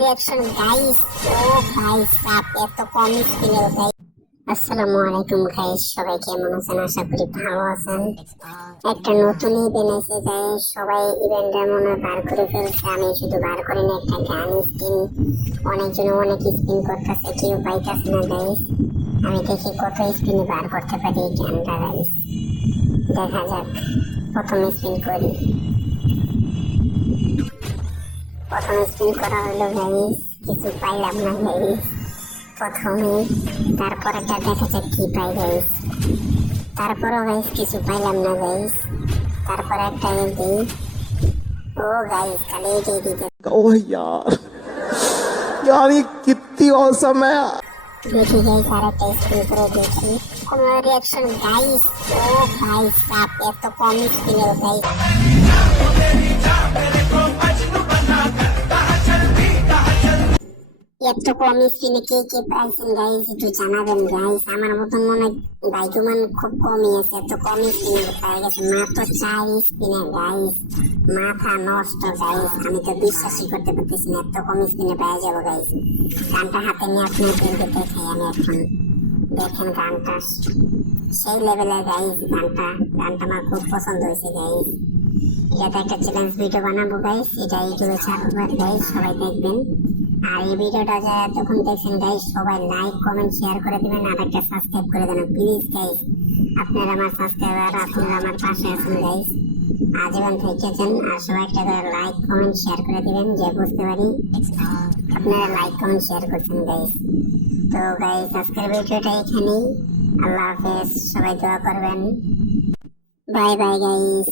Reaction guys ও ভাই সাপ এত কম স্পিনে গাইস আসসালামু আলাইকুম গাইস সবাই কেমন আছেন? আশা করি ভালো আছেন। একটা নতুন ইভেন্ট এসে গাইস সবাই ইভেন্টের মনে বার করে ফেলছে। আমি শুধু বার করিনি একটা গান স্পিন অনেকজন অনেক স্পিন করতেছে, কেউ পাইতেছে না গাইস আমি দেখি কত স্পিনে বার করতে পারি এই গানটা গাইস দেখা যাক, প্রথম স্পিন করি। প্রথম স্পিন করা হলো গাইস কিছু পাইলাম না গাইস প্রথমে তারপর একটা দেখা যাক কি পাই গাইস তারপরও গাইস কিছু পাইলাম না গাইস তারপর একটা দিই ও গাইস খালি এটাই দিতে ओह यार यार ये कितनी औसम है দেখি গাইস আর একটা স্পিন করে দেখি কোনো রিয়াকশন গাইস ও ভাই সাপ এত কম স্পিনে গাইস এত কম স্পিনে কে কে পাইছেন গাইস একটু জানাবেন গাইস আমার মতন মনে বাইকুমান খুব কমই আছে এত কম স্পিনে পাই গেছে। মাত্র চার স্পিনে গাইস মাথা নষ্ট গাইস আমি তো বিশ্বাসই করতে পারতেছি না এত কম স্পিনে পেয়ে যাব গাইস গানটা হাতে নিয়ে আপনাদেরকে দেখাই আমি এখন। দেখেন গানটা। সেই লেভেলের গাইস গানটা। গানটা আমার খুব পছন্দ হয়েছে গাইস এটাতে একটা চ্যালেঞ্জ ভিডিও বানাবো গাইস এটা ইউটিউবে ছাড়বো গাইস সবাই দেখবেন। আর এই ভিডিওটা যারা তখন দেখছেন গাইস সবাই লাইক কমেন্ট শেয়ার করে দিবেন, আর একটা সাবস্ক্রাইব করে দেবেন প্লিজ গাইস আপনারা আমার সাবস্ক্রাইবার আপনারা আমার পাশে আছেন গাইস আজীবন থেকেছেন আর সবাই একটা করে লাইক কমেন্ট শেয়ার করে দিবেন, যে বুঝতে পারি। আপনারা লাইক কমেন্ট শেয়ার করছেন গাইস তো গাইস আজকের ভিডিওটা এখানেই। আল্লাহ হাফেজ, সবাই দোয়া করবেন। Bye bye guys